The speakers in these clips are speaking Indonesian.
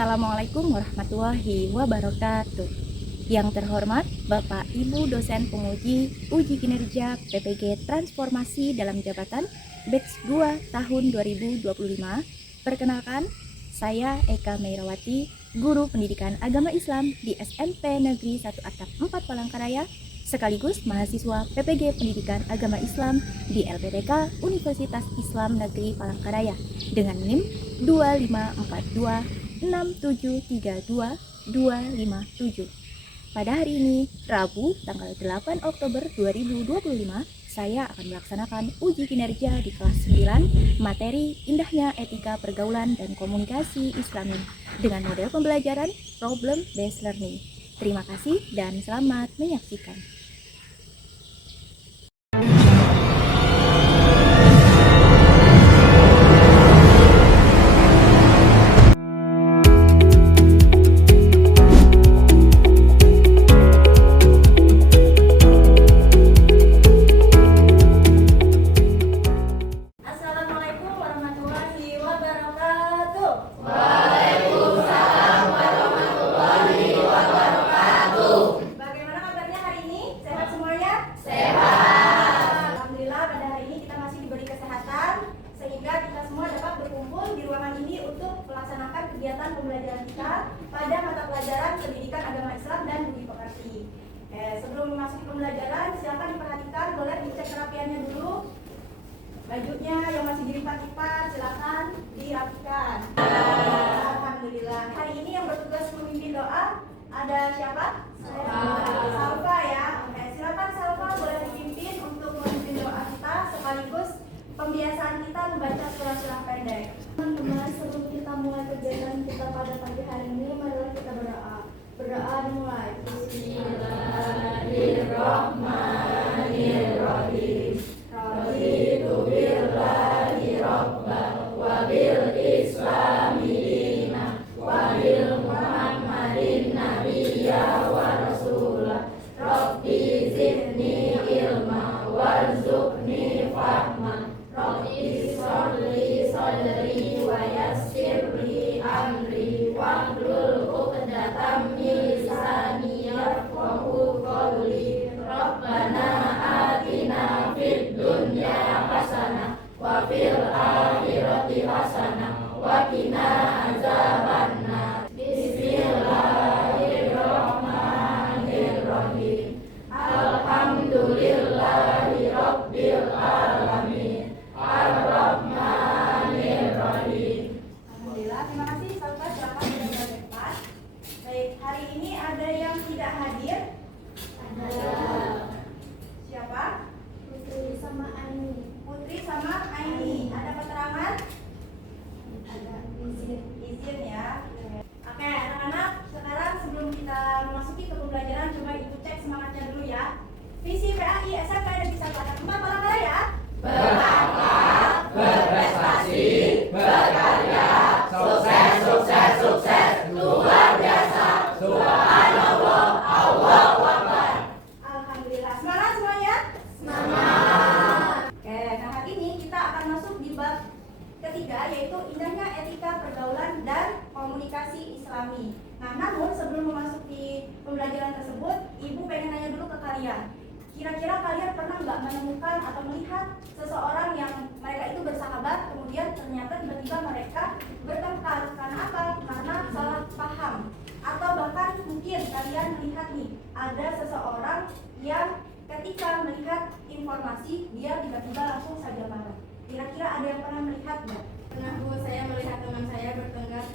Assalamualaikum warahmatullahi wabarakatuh. Yang terhormat Bapak Ibu dosen penguji uji kinerja PPG Transformasi dalam Jabatan Batch 2 tahun 2025. Perkenalkan, saya Eka Meirawati, guru pendidikan agama Islam di SMP Negeri 1 Atap 4 Palangkaraya, sekaligus mahasiswa PPG Pendidikan Agama Islam di LPTK Universitas Islam Negeri Palangkaraya dengan NIM 2542673257. Pada hari ini, Rabu, tanggal 8 Oktober 2025, saya akan melaksanakan uji kinerja di kelas 9, materi Indahnya Etika Pergaulan dan Komunikasi Islami dengan model pembelajaran Problem Based Learning. Terima kasih dan selamat menyaksikan. Kegiatan pembelajaran kita pada mata pelajaran Pendidikan Agama Islam dan Budi Pekerti. Sebelum memasuki pembelajaran, silakan diperhatikan, boleh dicek kerapiannya dulu. Bajunya yang masih dilipat-lipat, silakan dirapikan. Alhamdulillah. Hari ini yang bertugas memimpin doa ada siapa? Salva ya. Silakan Salva boleh dipimpin untuk memimpin doa kita sekaligus pembiasaan kita membaca surah-surah pendek. Teman-teman, sebelum kita mulai kegiatan kita pada pagi hari ini, marilah kita berdoa. Berdoa dimulai. Bismillahirrahmanirrahim. Raditu billahi rabban wa bil islami dinan wa bil muhammadin nabiyya wa rasulah. Rabbi zidni ilma warzuqni fahma. Rabbi sholli sadri wa yassirli amri wahlul 'uqdatam min lisani yafqahu qawli. Rabbana atina fid dunya hasanah wa fil akhirati hasanah wa qina azabannar. Bismillahirrahmanirrahim. Alhamdulillahi rabbil alamin. Ar-Rahmanir-Rahim. Alhamdulillah, terima kasih Salva, silakan belajar depan. Baik, hari ini ada yang tidak hadir? Ada. Siapa? Putri sama Aini. Putri sama Aini. Ada keterangan? Ada. Izin ya. Oke, anak-anak, sekarang sebelum kita memasuki ke pembelajaran, coba ibu cek semangatnya dulu ya. Visi PAI SMP Negeri 1 Atap 4 Palangkaraya. Berangkat, berprestasi, berkarya, sukses, sukses, sukses, luar biasa, subhanallah, Allahu Akbar. Alhamdulillah, semangat semuanya? Semangat. Oke, nah hari ini kita akan masuk di bab ketiga, yaitu Indahnya Etika Pergaulan dan Komunikasi Islami. Nah, namun sebelum memasuki pembelajaran tersebut, Ibu pengen nanya dulu ke kalian. Kira-kira kalian pernah nggak menemukan atau melihat seseorang yang mereka itu bersahabat, kemudian ternyata tiba-tiba mereka bertengkar? Karena apa? Karena salah paham. Atau bahkan mungkin kalian melihat nih, ada seseorang yang ketika melihat informasi, dia tiba-tiba langsung saja marah. Kira-kira ada yang pernah melihat nggak? Pernah Bu, saya melihat teman saya bertengkar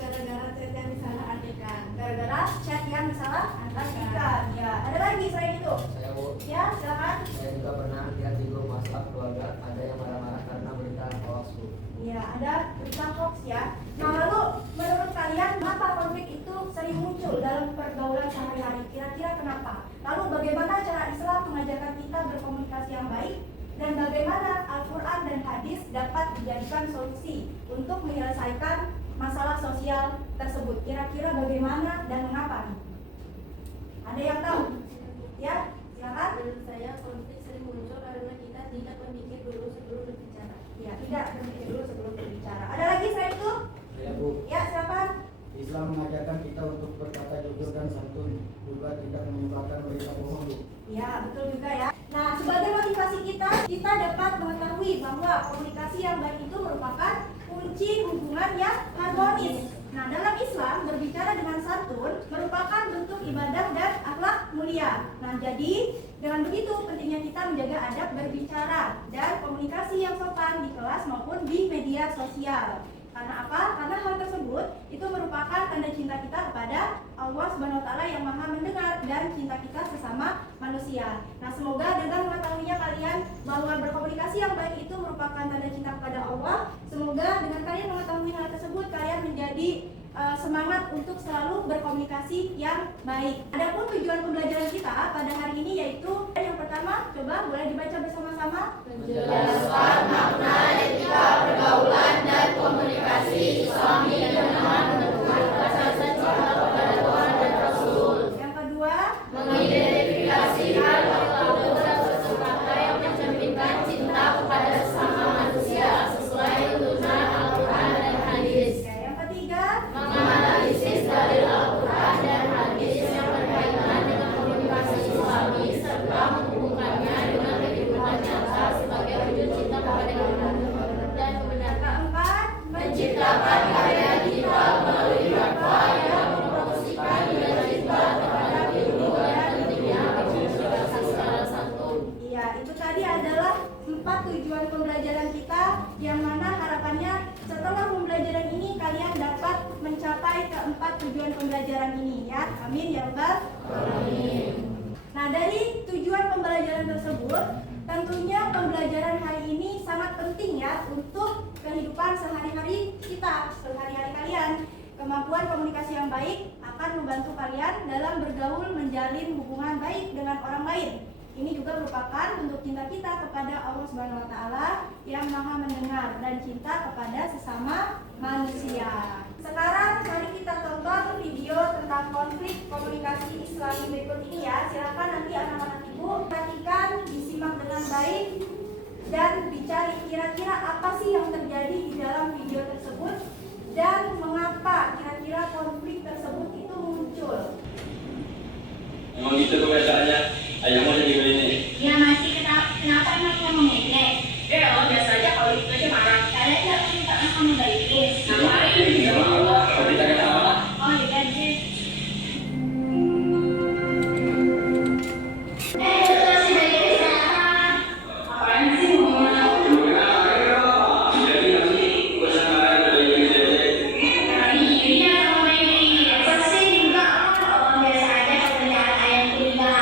gara-gara chat yang disalahartikan. Gara-gara chat yang disalahartikan. Ya, ada lagi selain itu? Saya Bu. Ya, silakan. Saya juga pernah lihat di grup WhatsApp keluarga ada yang marah-marah karena berita hoax Bu. Ya, ada berita hoax ya. Nah, lalu menurut kalian kenapa konflik itu sering muncul dalam pergaulan sehari-hari? Kira-kira kenapa? Lalu bagaimana cara Islam mengajarkan kita berkomunikasi yang baik? Dan bagaimana Al-Quran dan hadis dapat dijadikan solusi untuk menyelesaikan masalah sosial tersebut? Kira-kira bagaimana dan mengapa? Ada yang tahu? Ya, silakan. Menurut saya konflik sering muncul karena kita tidak berpikir dulu sebelum berbicara. Ya, tidak berpikir dulu sebelum berbicara. Ada lagi selain itu? Ya Bu. Ya, silakan. Islam mengajarkan kita untuk berkata jujur dan santun, juga tidak menyebarkan berita bohong, Bu. Ya, betul juga ya. Nah, sebagai motivasi kita dapat mengetahui bahwa komunikasi yang baik itu merupakan kunci hubungan yang harmonis. Nah, dalam Islam berbicara dengan santun merupakan bentuk ibadah dan akhlak mulia. Nah, jadi dengan begitu pentingnya kita menjaga adab berbicara dan komunikasi yang sopan di kelas maupun di media sosial. Karena apa? Karena hal tersebut itu merupakan tanda cinta kita kepada Allah Subhanahu wa taala yang Maha mendengar dan cinta kita sesama manusia. Nah, semoga dengan mengetahuinya kalian bahwa berkomunikasi yang baik itu merupakan tanda cinta kepada Allah. Semoga dengan kalian mengetahui hal tersebut kalian menjadi semangat untuk selalu berkomunikasi yang baik. Adapun tujuan pembelajaran kita pada hari ini yaitu yang pertama, coba boleh dibaca bersama-sama. Menjelaskan makna etika pergaulan dan komunikasi Islami dengan menurut asas cinta kepada Tuhan dan Rasul. Yang kedua, Mengidentifikasikan perilaku dan kata yang mencerminkan cinta kepada sesama manusia sesuai tuntunan Al-Quran dan hadis. ya, yang ketiga, Menganalisis dalil Al-Quran dan hadis yang berkaitan dengan komunikasi Islami serta menghubungkannya dengan kehidupan nyata sebagai wujud cinta kepada Allah dan kebenaran. keempat, Menciptakan karya kita melalui fatwa yang mempromosikan nilai-nilai terhadap ilmu dan pentingnya berkomunikasi secara santun. iya, itu tadi adalah 4 tujuan pembelajaran kita yang mana harapannya setelah pembelajaran ini kalian dapat mencapai keempat tujuan pembelajaran ini ya. Amin ya Rabbal alamin. Nah, dari tujuan pembelajaran tersebut, tentunya pembelajaran hari ini sangat penting ya untuk kehidupan sehari-hari kita, sehari-hari kalian. Kemampuan komunikasi yang baik akan membantu kalian dalam bergaul, menjalin hubungan baik dengan orang lain. Ini juga merupakan bentuk cinta kita kepada Allah Subhanahu wa taala yang Maha mendengar dan cinta kepada sesama manusia. Sekarang mari kita tonton video tentang konflik komunikasi Islami berikut ini ya. Silakan nanti anak-anak Ibu perhatikan, disimak dengan baik dan dicari kira-kira apa sih yang terjadi di dalam video tersebut dan mengapa kira-kira konflik tersebut itu muncul. Emang gitu kebiasaannya, ayahmu jadi begini. Ya masih kenapa emang kamu ngomongnya? Ya, biasa aja kalau itu aja marah. Kalian tidak minta kamu balikin. Ngapain? Ya Allah, kalau kita kena apa? Oh iya sih. Apaan sih ngomongnya? Jadi nanti gue sama dari jadi. Iya sama ini. Apa sih juga? Oh biasa aja kebenaran ayam juga.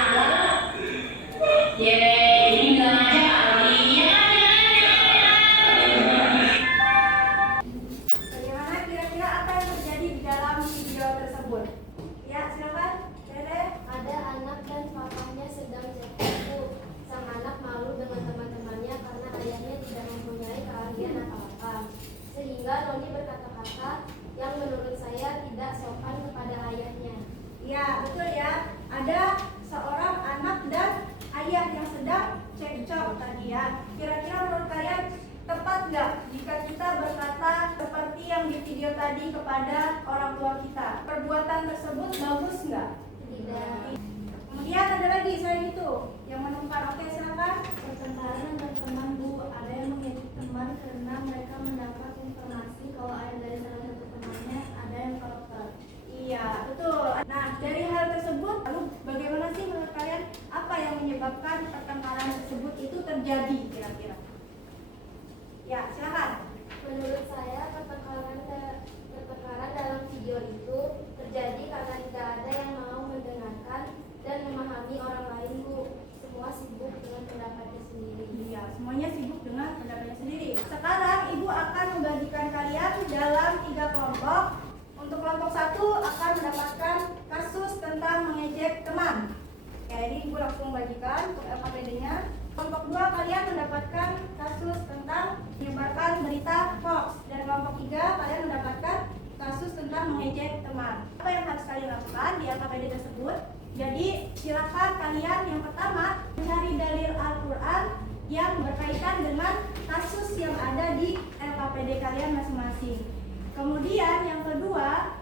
Ini nggak ada alinya. Bagaimana kira-kira apa yang terjadi di dalam video tersebut? Ya, silakan. Dede. Ada anak dan papahnya sedang cek buku. Sang anak malu dengan teman-temannya karena ayahnya tidak mempunyai keahlian apa-apa. Sehingga Roni berkata-kata yang menurut saya tidak sopan kepada ayahnya. Ya, betul ya. Ada seorang anak dan ayah yang sedang cekcok tadi ya. Kira-kira menurut kalian tepat nggak jika kita berkata seperti yang di video tadi kepada orang tua kita? Perbuatan tersebut bagus nggak? Tidak. Kemudian ada lagi selain itu yang menumpang. Oke, silakan. Pertengkaran antar teman, Bu. Ada yang mengejek teman karena mereka mendapat informasi kalau ayah dari salah satu temannya ada yang koruptor. Iya, betul. Nah, dari hal tersebut, lalu bagaimana sih menurut kalian apa yang menyebabkan pertengkaran tersebut itu terjadi kira-kira? Ya, silakan. Menurut saya pertengkaran dalam video itu terjadi karena tidak ada yang mau mendengarkan dan memahami orang lain, Bu. Semua sibuk dengan pendapatnya sendiri. Iya, semuanya sibuk dengan pendapatnya sendiri. Sekarang Ibu akan membagikan kalian dalam 3 kelompok. Untuk kelompok 1 akan mendapatkan kasus tentang mengejek teman. Ya, jadi Ibu langsung bagikan untuk LKPD-nya. Kelompok 2 kalian mendapatkan kasus tentang menyebarkan berita hoax. Dan kelompok 3 kalian mendapatkan kasus tentang mengejek teman. Apa yang harus kalian lakukan di LKPD tersebut? Jadi silakan kalian yang pertama mencari dalil Al-Quran yang berkaitan dengan kasus yang ada di LKPD kalian masing-masing. Kemudian yang kedua,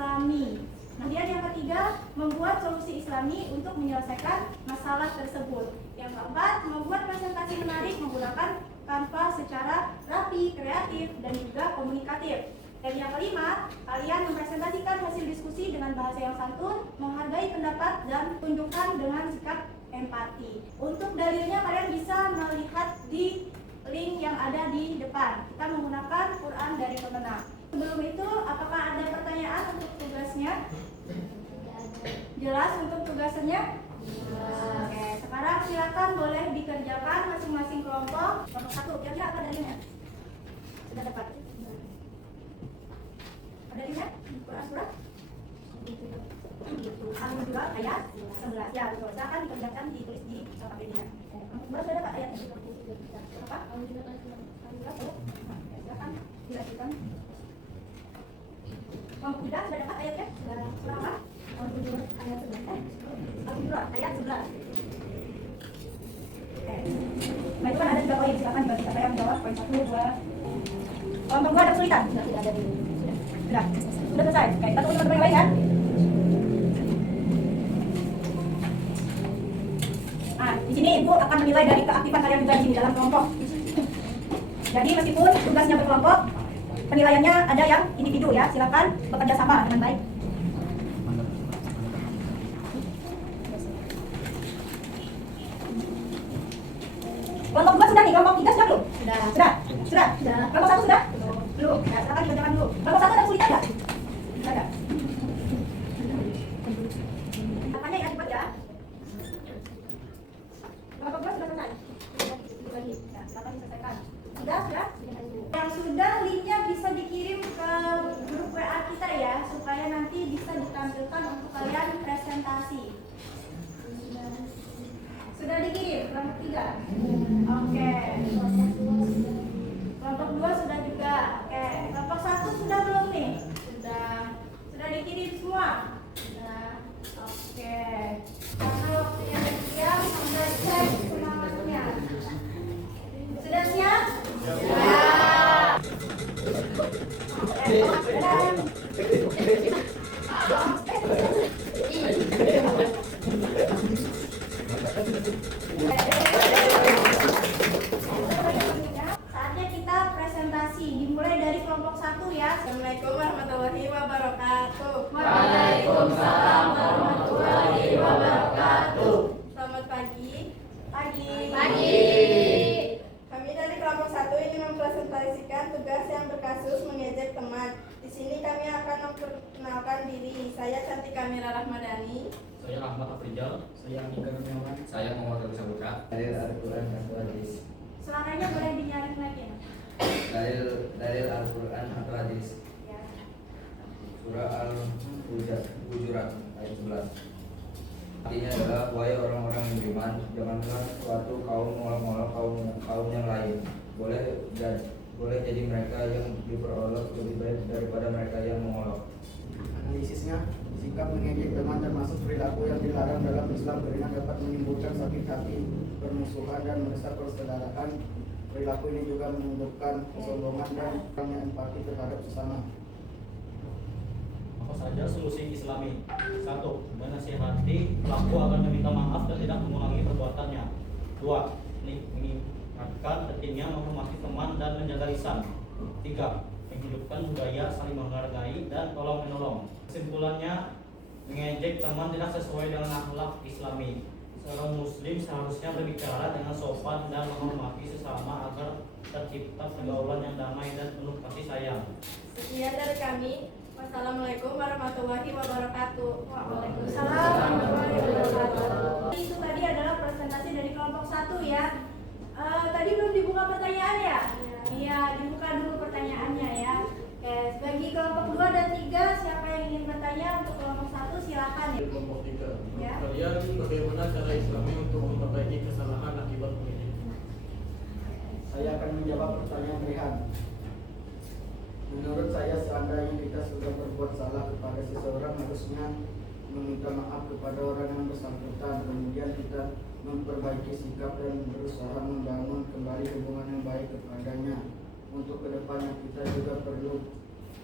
Islami. Kemudian yang ketiga, membuat solusi Islami untuk menyelesaikan masalah tersebut. Yang keempat, membuat presentasi menarik menggunakan Canva secara rapi, kreatif, dan juga komunikatif. Dan yang kelima, kalian mempresentasikan hasil diskusi dengan bahasa yang santun, menghargai pendapat, dan tunjukkan dengan sikap empati. Untuk dalilnya kalian bisa melihat di link yang ada di depan. Kita menggunakan Quran dari pemenang. Sebelum itu, apakah ada pertanyaan untuk tugasnya? Jelas untuk tugasnya? Oke, sekarang silakan boleh dikerjakan masing-masing kelompok. Kelompok 1, kira-kira apa dalilnya? Sudah dapat? Ada dalilnya? Quran surah? Al-Imran ayat 11. Ya, betul. Silakan dikerjakan, ditulis di KPD-nya. Sudah ada Kak ayatnya? Apa? Al-Imran tuh. Silakan dilanjutkan. Sudah dapat ayatnya? Surah apa? Al-Imran ayat 11. Al-Imran ayat 11. Oke. Nah, itu kan ada 3 poin. Silakan dibagi. Siapa yang menjawab poin 1, 2. Kelompok 2 ada kesulitan? Tidak ada. Sudah. Sudah selesai. Oke, kita tunggu teman-teman yang lain kan? Nah, di sini Ibu akan menilai dari keaktifan kalian juga di sini dalam kelompok. Jadi meskipun tugasnya berkelompok, penilaiannya ada yang individu ya. Silakan bekerja sama dengan baik. Kelompok 2 sudah nih, kelompok 3 sudah belum? Sudah. Kelompok 1 sudah? Belum. Ya, silakan dikerjakan dulu. Kelompok 1 ada kesulitan nggak? Tidak ada. Apanya ya cepat ya? Kelompok 2 sudah selesai. Itu lagi. Ya, silakan diselesaikan. Sudah? Yang sudah, linknya bisa dikirim ke grup WA kita ya, supaya nanti bisa ditampilkan untuk kalian presentasi. Sudah dikirim, kelompok 3? Oke. Kelompok 2 sudah juga. Oke. Kelompok 1 sudah belum nih? Sudah dikirim semua? Sudah. Oke. Karena waktunya udah siap, sudah cek semangatnya. Sudah siap? Saatnya kita presentasi. Dimulai dari kelompok 1 ya. Assalamualaikum warahmatullahi wabarakatuh. Waalaikumsalam warahmatullahi wabarakatuh. Selamat pagi. Pagi. Kami dari kelompok 1 ini mempresentasikan tugas yang berkasus mengejek teman. Di sini kami akan memperkenalkan diri. Saya Cantika Mira Rahmadani. Saya Ahmad Afrizal. Saya Andika Kurniawan. Saya Muhammad Abdul Saputra. Dalil Al-Quran atau hadis. Suaranya boleh dinyaring lagi ya? Dalil Al-Quran atau hadis. Ya. Surah Al-Hujurat ayat 11. Artinya adalah, wahai orang-orang yang beriman, janganlah suatu kaum mengolok-olok kaum yang lain. Boleh jadi mereka yang diperolok lebih baik daripada mereka yang mengolok. Analisisnya, sikap mengejek teman termasuk perilaku yang dilarang dalam Islam karena dapat menimbulkan sakit hati, permusuhan, dan merusak persaudaraan. Perilaku ini juga menunjukkan kesombongan dan kurangnya empati terhadap sesama. Apa saja solusi Islami? 1. Menasihati pelaku agar meminta maaf dan tidak mengulangi perbuatannya. 2. Mengingatkan pentingnya menghormati teman dan menjaga lisan. 3. Menghidupkan budaya saling menghargai dan tolong menolong. Kesimpulannya, mengejek teman tidak sesuai dengan akhlak Islami. Seorang muslim seharusnya berbicara dengan sopan dan menghormati sesama agar tercipta pergaulan yang damai dan penuh kasih sayang. Sekian dari kami. Wassalamualaikum warahmatullahi wabarakatuh. Waalaikumsalam warahmatullahi wabarakatuh. Itu tadi adalah presentasi dari kelompok 1 ya. Tadi belum dibuka pertanyaan ya? Iya, dibuka dulu pertanyaannya ya. Oke, bagi kelompok 2 dan 3, siapa yang ingin bertanya? Untuk kelompok 1 silakan ya. Kelompok 3. Ya. Kalian bagaimana cara Islami untuk memperbaiki kesalahan akibat mengejek? Saya akan menjawab pertanyaan Rehan. Menurut saya, seandainya kita sudah berbuat salah kepada seseorang, harusnya meminta maaf kepada orang yang bersangkutan. Kemudian kita memperbaiki sikap dan berusaha membangun kembali hubungan yang baik kepadanya. Untuk kedepannya kita juga perlu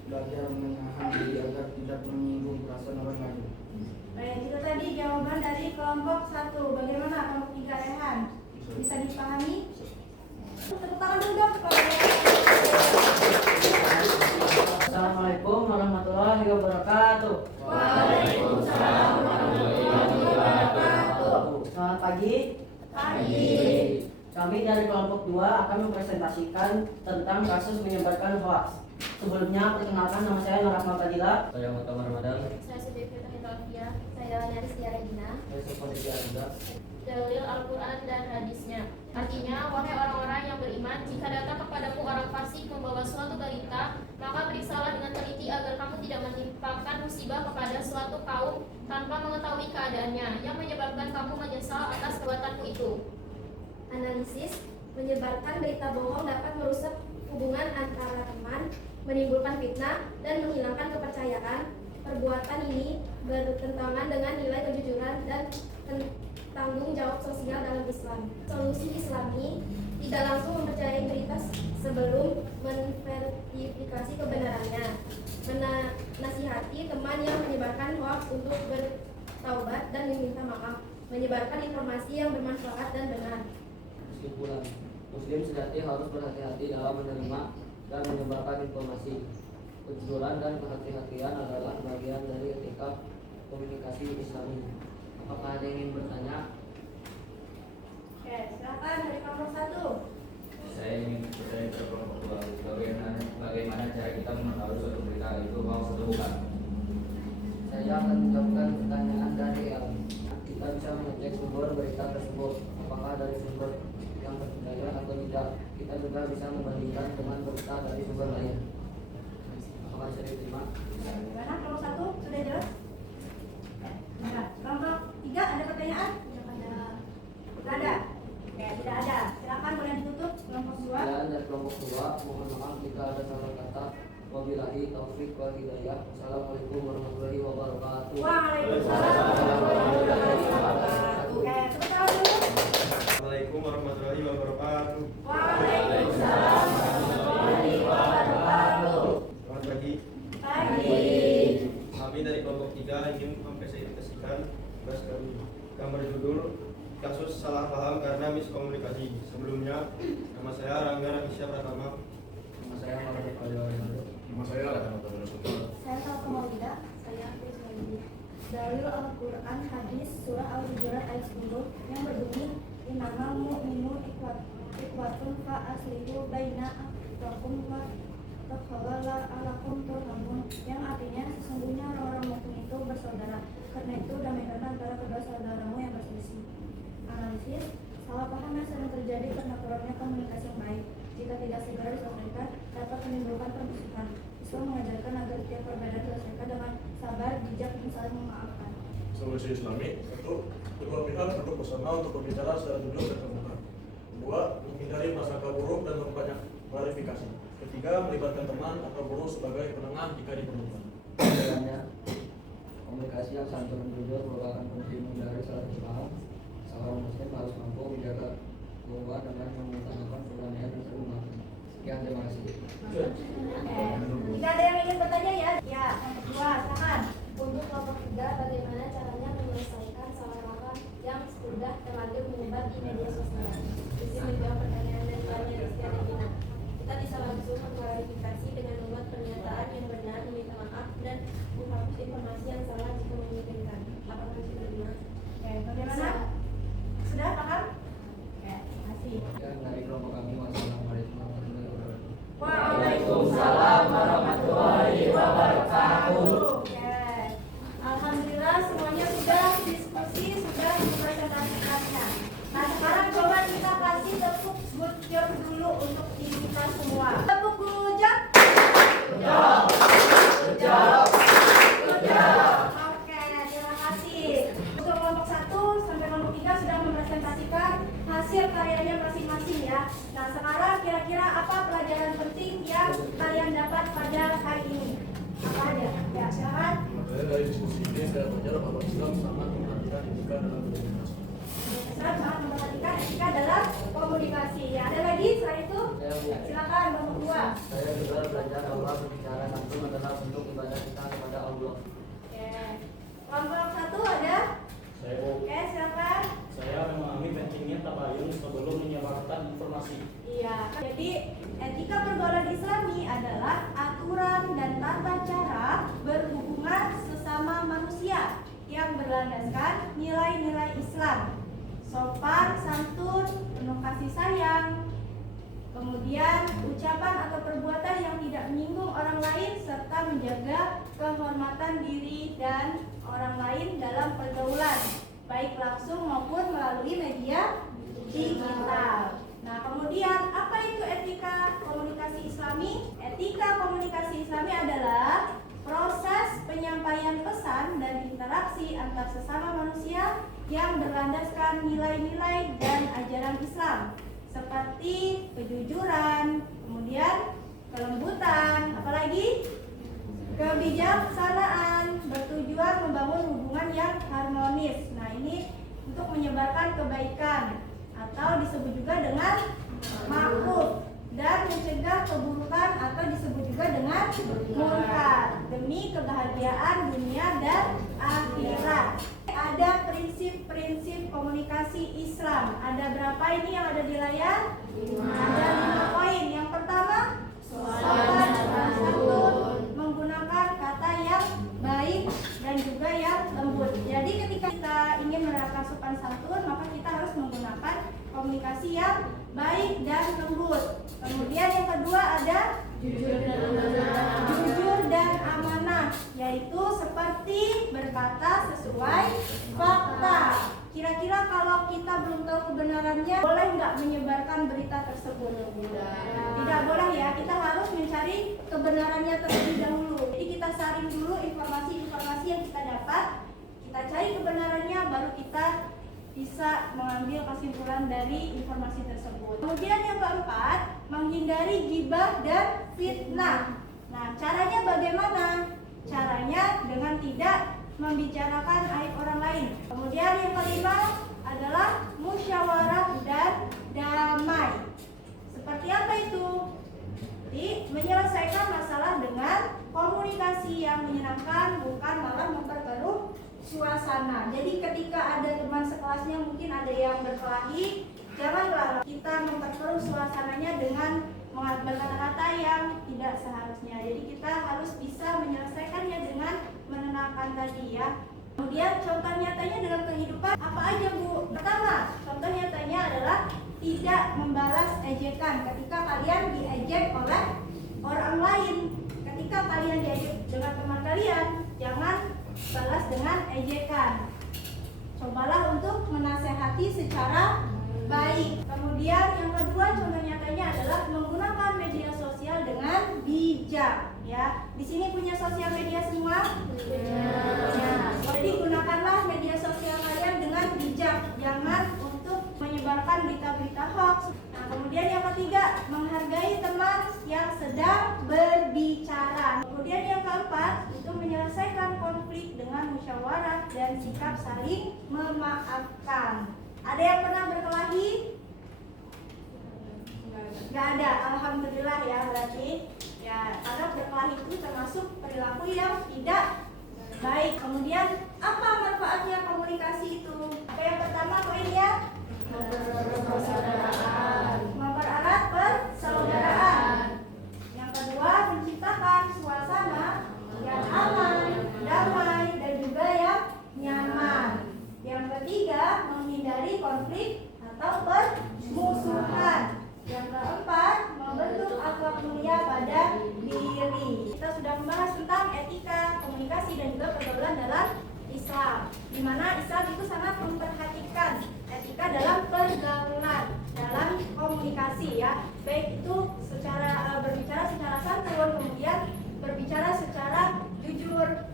belajar menahan diri agar tidak menyinggung perasaan orang lain. Baik, itu tadi jawaban dari kelompok 1. Bagaimana kelompok 3, Rehan? Bisa dipahami? Tepuk tangan dulu dong kepada Assalamualaikum warahmatullahi wabarakatuh. Waalaikumsalam warahmatullahi wabarakatuh. Selamat pagi. Pagi. Kami dari kelompok 2 akan mempresentasikan tentang kasus menyebarkan hoaks. Sebelumnya, perkenalkan nama saya Nur Rahmat Fadila. Saya Muhammad Ramadan. Saya Sudirta Hitolfia. Saya Narisya Regina. Saya Sofia Anda. Dalil Al-Quran dan hadisnya. Artinya, wahai orang-orang yang beriman, jika datang kepadamu orang fasik membawa suatu berita, maka periksalah dengan teliti agar kamu tidak menimpakan musibah kepada suatu kaum tanpa mengetahui keadaannya, yang menyebabkan kamu menyesal atas perbuatanmu itu. Analisis: menyebarkan berita bohong dapat merusak hubungan antara teman, menimbulkan fitnah, dan menghilangkan kepercayaan. Perbuatan ini bertentangan dengan nilai kejujuran dan tanggung jawab sosial dalam Islam. Solusi Islami: tidak langsung mempercayai berita sebelum menverifikasi kebenarannya. Menasihati teman yang menyebarkan hoaks untuk bertaubat dan meminta maaf. Menyebarkan informasi yang bermanfaat dan benar. Kesimpulan, Muslim sejati harus berhati-hati dalam menerima dan menyebarkan informasi. Kejujuran dan kehati-hatian adalah bagian dari etika komunikasi Islami. Apakah ada yang ingin bertanya? Oke, silakan dari kelompok 1. Saya ingin bertanya ke kelompok 2. Bagaimana cara kita mengetahui suatu berita itu hoax atau bukan? Saya akan menjawabkan pertanyaan dari El. Kita bisa mengecek sumber berita tersebut, apakah dari sumber yang terpercaya atau tidak. Kita juga bisa membandingkan dengan berita dari sumber lain. Apakah bisa diterima? Bagaimana kelompok 1? Sudah jelas? Nah, kelompok 3 ada pertanyaan? Tidak ada. Oke, tidak ada. Silakan boleh ditutup kelompok 2. Dan dari kelompok 2, mohon maaf jika ada salah kata. Wabillahi taufik wal hidayah. Assalamualaikum warahmatullahi wabarakatuh. Waalaikumsalam warahmatullahi wabarakatuh. Oke, tepuk tangan dulu. Assalamualaikum warahmatullahi wabarakatuh. Waalaikumsalam warahmatullahi wabarakatuh. Selamat pagi. Pagi. Kami dari kelompok 3 ingin mempresentasikan tugas kami yang berjudul kasus salah paham karena miskomunikasi. Sebelumnya, nama saya Rangga Rahisya Pratama. Nama saya Muhammad Fadil. Nama saya Rahmat Rasul. Saya Salka Maulida. Saya Chris Maulidi. Dalil Al-Quran hadis surah Al-Hujurat ayat 10 yang berbunyi innamal mu'minun ikhwatun fa aslihu baina akhawaykum wa taqabbala alakum turhamun, yang artinya sesungguhnya orang-orang mukmin itu bersaudara, karena itu damaikanlah antara kedua saudaramu yang berselisih. Analisis: salah paham yang sering terjadi karena kurangnya komunikasi yang baik. Jika tidak segera diselesaikan, dapat menimbulkan permusuhan. Islam mengajarkan agar tiap perbedaan diselesaikan dengan sabar, bijak, dan saling memaafkan. Solusi Islami: 1. Kedua pihak duduk bersama untuk berbicara secara jujur dan terbuka. 2. Menghindari prasangka buruk dan memperbanyak klarifikasi. 3. Melibatkan teman atau guru sebagai penengah jika diperlukan. Kemudiannya, komunikasi yang santun dan jujur merupakan kunci menghindari salah paham. Seorang muslim harus mampu menjaga keuangan dengan mengutamakan perdamaian dan saling memaafkan. Sekian, terima kasih. Jika ada yang ingin bertanya ya, kelompok 2, silakan. Untuk kelompok 3, bagaimana caranya menyelesaikan salah paham yang sudah terlanjur menyebar di media sosial? Izin menjawab pertanyaan dari Mbaknya Rizky Regina. Kita bisa langsung mengklarifikasi dengan membuat pernyataan yang benar, meminta maaf, dan menghapus informasi yang salah jika memungkinkan. Apakah bisa diterima? Oke, bagaimana? Sudah paham? Oke, terima kasih. Dan dari kelompok kami, wassalamualaikum warahmatullahi wabarakatuh. Waalaikumsalam warahmatullahi wabarakatuh. Oke. Alhamdulillah semuanya sudah diskusi, sudah dipresentasikannya. Nah, sekarang coba kita kasih tepuk good job dulu untuk diri kita semua. Tepuk good job. Good job. Oke, terima kasih. Untuk kelompok 1 sampai kelompok 3 sudah mempresentasikan hasil karyanya masing-masing ya. Nah, sekarang kira-kira apa pelajaran penting yang kalian dapat pada hari ini? Apa aja? Ya, silakan. Dari diskusi ini saya belajar bahwa Islam sangat memperhatikan etika dalam komunikasi. Islam sangat memperhatikan etika dalam komunikasi. Ya, ada lagi selain itu? Silakan, Bang. kedua. Saya juga belajar bahwa berbicara santun adalah bentuk ibadah kita kepada Allah. Oke. Kelompok satu ada? Saya Oke, silakan. Saya memahami pentingnya tabayun sebelum menyebarkan informasi. Iya, jadi etika pergaulan Islami adalah aturan dan tata cara berhubungan sesama manusia yang berlandaskan nilai-nilai Islam. Sopan, santun, penuh kasih sayang, kemudian ucapan atau perbuatan yang tidak menyinggung orang lain serta menjaga kehormatan diri dan orang lain dalam pergaulan, baik langsung maupun melalui media digital. Nah, kemudian apa itu etika komunikasi Islami? Etika komunikasi Islami adalah proses penyampaian pesan dan interaksi antar sesama manusia yang berlandaskan nilai-nilai dan ajaran Islam seperti kejujuran, kemudian kelembutan, apalagi kebijaksanaan, bertujuan membangun hubungan yang harmonis. Nah, ini untuk menyebarkan kebaikan atau disebut juga dengan ma'ruf, dan mencegah keburukan atau disebut juga dengan munkar demi kebahagiaan dunia dan akhirat. Ada prinsip-prinsip komunikasi Islam. Ada berapa ini yang ada di layar? Ada 5 poin. Yang pertama, sopan santun, menggunakan kata yang baik dan juga yang lembut. Jadi ketika kita ingin menerapkan sopan santun, maka kita harus menggunakan komunikasi yang baik dan lembut. Kemudian yang kedua ada jujur dan amanah, yaitu seperti berkata sesuai fakta. Kira-kira kalau kita belum tahu kebenarannya, boleh nggak menyebarkan berita tersebut? Tidak boleh ya, kita harus mencari kebenarannya terlebih dahulu. Jadi kita saring dulu informasi-informasi yang kita dapat, kita cari kebenarannya, baru kita bisa mengambil kesimpulan dari informasi tersebut. Kemudian yang keempat, menghindari ghibah dan fitnah. Nah, caranya bagaimana? Caranya dengan tidak membicarakan aib orang lain. Kemudian yang kelima adalah musyawarah dan damai. Seperti apa itu? Jadi, menyelesaikan masalah dengan komunikasi yang menyenangkan, bukan malah memperkeruh suasana. Jadi ketika ada teman sekelasnya mungkin ada yang berkelahi, janganlah kita memperkeruh suasananya dengan berkata-kata yang tidak seharusnya. Jadi kita harus bisa menyelesaikannya dengan menenangkan tadi ya. Kemudian contoh nyatanya dalam kehidupan apa aja Bu? Pertama, contoh nyatanya adalah tidak membalas ejekan ketika kalian diejek oleh orang lain. Ketika kalian diejek dengan teman kalian, jangan balas dengan ejekan. Cobalah untuk menasehati secara baik. Kemudian yang kedua contoh nyatanya adalah menggunakan media sosial dengan bijak. Ya, di sini punya sosial media semua? Ya. Jadi gunakanlah media sosial kalian dengan bijak. Jangan untuk menyebarkan berita-berita hoax. Nah, kemudian yang ketiga, menghargai teman yang sedang berbicara. Kemudian yang keempat, itu menyelesaikan konflik dengan musyawarah dan sikap saling memaafkan. Ada yang pernah berkelahi? Gak ada, alhamdulillah ya berarti. Ya, karena berkelahi itu termasuk perilaku yang tidak baik. Kemudian apa manfaatnya komunikasi itu? Apa yang pertama poinnya? Mempererat persaudaraan. Yang kedua, menciptakan suasana yang aman, damai, dan juga yang nyaman. Yang ketiga, menghindari konflik atau permusuhan. Yang keempat, membentuk akhlak mulia pada diri. Kita sudah membahas tentang etika, komunikasi, dan juga pergaulan dalam Islam, di mana Islam itu sangat memperhatikan etika dalam pergaulan, dalam komunikasi ya, baik itu secara berbicara secara santun, kemudian berbicara secara jujur,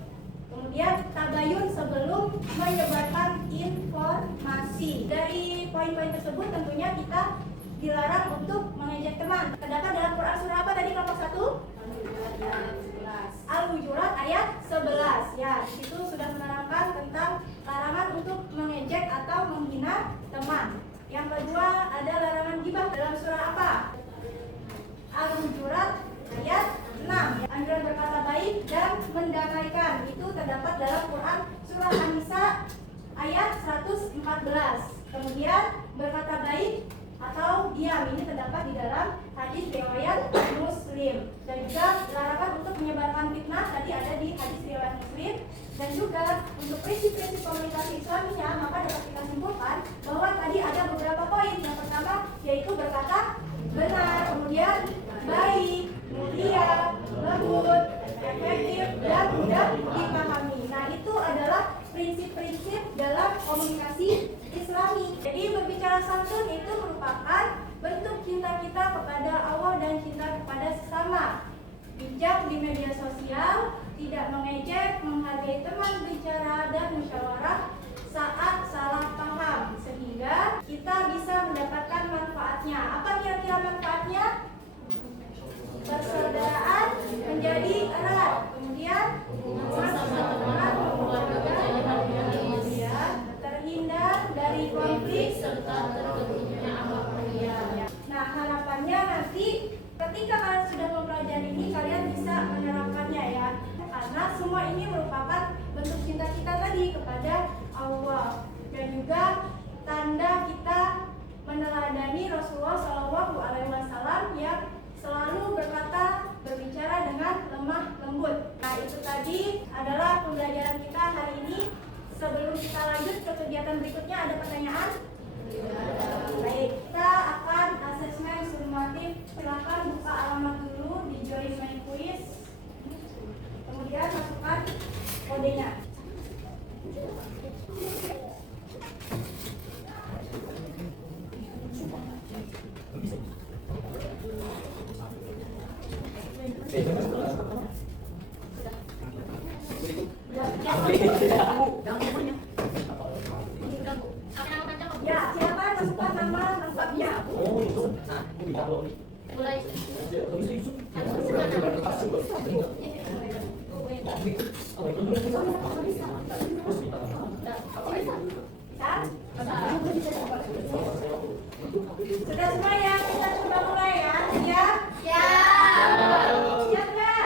kemudian tabayun sebelum menyebarkan informasi. Dari poin-poin tersebut tentunya kita dilarang untuk mengejek teman. Terdapat dalam Quran surah apa tadi kelompok 1? Al-Hujurat ayat 11. Ya, di situ sudah menerangkan tentang larangan untuk mengejek atau menghina teman. Yang kedua ada larangan ghibah dalam surah apa? Al-Hujurat ayat 114. Kemudian berkata baik atau diam ini terdapat di dalam hadis riwayat Muslim, dan juga larangan untuk menyebarkan fitnah tadi ada di hadis riwayat Muslim. Dan juga untuk prinsip-prinsip komunikasi Islaminya, maka dapat kita simpulkan bahwa tadi ada beberapa poin. Yang pertama yaitu berkata benar, kemudian baik, mulia, lembut, efektif, dan mudah dipahami. Nah, itu adalah prinsip-prinsip dalam komunikasi Islami. Jadi berbicara santun itu merupakan bentuk cinta kita kepada Allah dan cinta kepada sesama. Bijak di media sosial, tidak mengejek, menghargai teman bicara, dan musyawarah saat salah paham, sehingga kita bisa mendapatkan manfaatnya. Apa kira-kira manfaatnya? Persaudaraan menjadi erat, kemudian terhindar dari konflik serta terbentuknya akhlak mulia. Nah, harapannya nanti ketika kalian sudah mempelajari ini, kalian bisa menerapkannya ya, karena semua ini merupakan bentuk cinta kita tadi kepada Allah, dan juga tanda kita meneladani Rasulullah SAW yang selalu berbicara dengan lemah lembut. Nah, itu tadi adalah pembelajaran kita hari ini. Sebelum kita lanjut ke kegiatan berikutnya, ada pertanyaan? Baik, kita akan asesmen summatif. Silakan buka alamat dulu di Join My Quiz, kemudian masukkan kodenya. Ya, silakan masukkan nama lengkapnya. Mulai. Sudah semua ya, kita coba mulai ya. Siap? Siap nggak?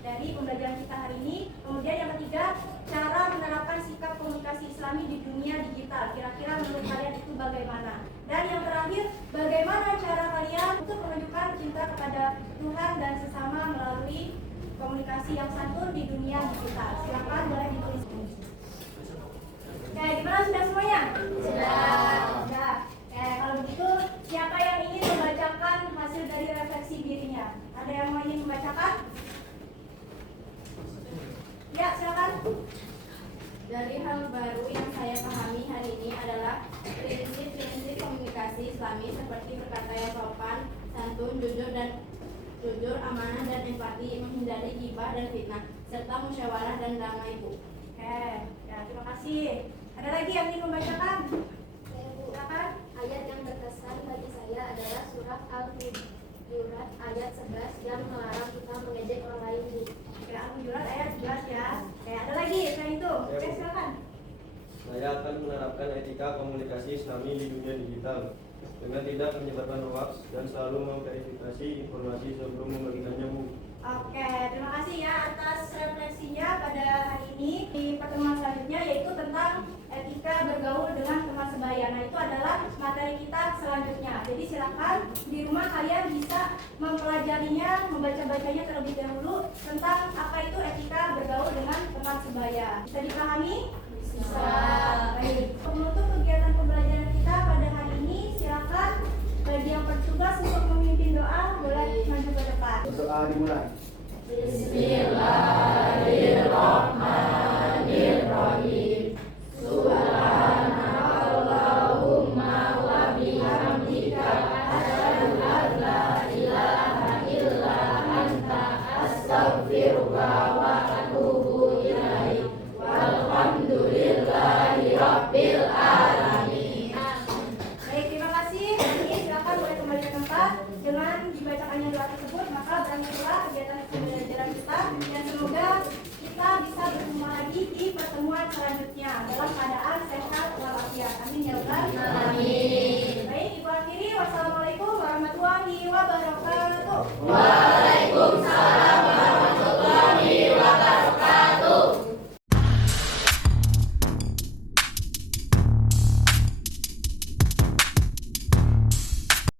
Dari pembelajaran kita hari ini. Kemudian yang ketiga, cara menerapkan sikap komunikasi Islami di dunia digital. Kira-kira menurut kalian itu bagaimana? Dan yang terakhir, bagaimana cara kalian untuk menunjukkan cinta kepada Tuhan dan sesama melalui komunikasi yang santun di dunia digital? Silakan boleh ditulis. Oke, gimana sudah semuanya? Sudah. Oke, kalau begitu siapa yang ingin membacakan hasil dari refleksi dirinya? Ada yang mau ingin membacakan? Ya, silakan. Dari hal baru yang saya pahami hari ini adalah prinsip-prinsip komunikasi Islami seperti berkata yang sopan, santun, jujur, amanah dan empati, menghindari ghibah dan fitnah, serta musyawarah dan damai, Bu. Oke, ya terima kasih. Ada lagi yang ingin membacakan? silakan. Ayat yang berkesan bagi saya adalah surat Al-Hujurat ayat 11 yang melarang kita mengejek orang lain, Bu. Oke, Al-Hujurat ayat 11 ya. Oke, ada lagi selain itu. Oke, silakan. Saya akan menerapkan etika komunikasi Islami di dunia digital dengan tidak menyebarkan hoaks dan selalu memverifikasi informasi sebelum membagikannya, Bu. Oke, terima kasih ya atas refleksinya pada hari ini. Di pertemuan selanjutnya yaitu tentang etika bergaul dengan teman sebaya. Nah, itu adalah materi kita selanjutnya. Jadi silakan di rumah kalian bisa mempelajarinya, membaca-bacanya terlebih dahulu tentang apa itu etika bergaul dengan teman sebaya. Bisa dipahami? Bisa. Baik. Penutup kegiatan pembelajaran kita pada hari ini, silakan bagi yang bertugas untuk memimpin doa boleh maju ke depan. Berdoa dimulai. Bismillahirrahmanirrahim. Subhanakallahumma wa bihamdika asyhadu an la ilaha illa anta astaghfiruka wa atubu ilaik. Walhamdulillahi rabbil alamin. Baik, terima kasih. Ini silakan boleh kembali ke tempat. Dengan dibacakannya doa tersebut, maka berakhirlah kegiatan pembelajaran kita dan semoga kita bisa bertemu lagi di pertemuan selanjutnya dalam keadaan sehat walafiat. Amin ya rabbal alamin. Baik, ibu akhiri. Wassalamualaikum warahmatullahi wabarakatuh.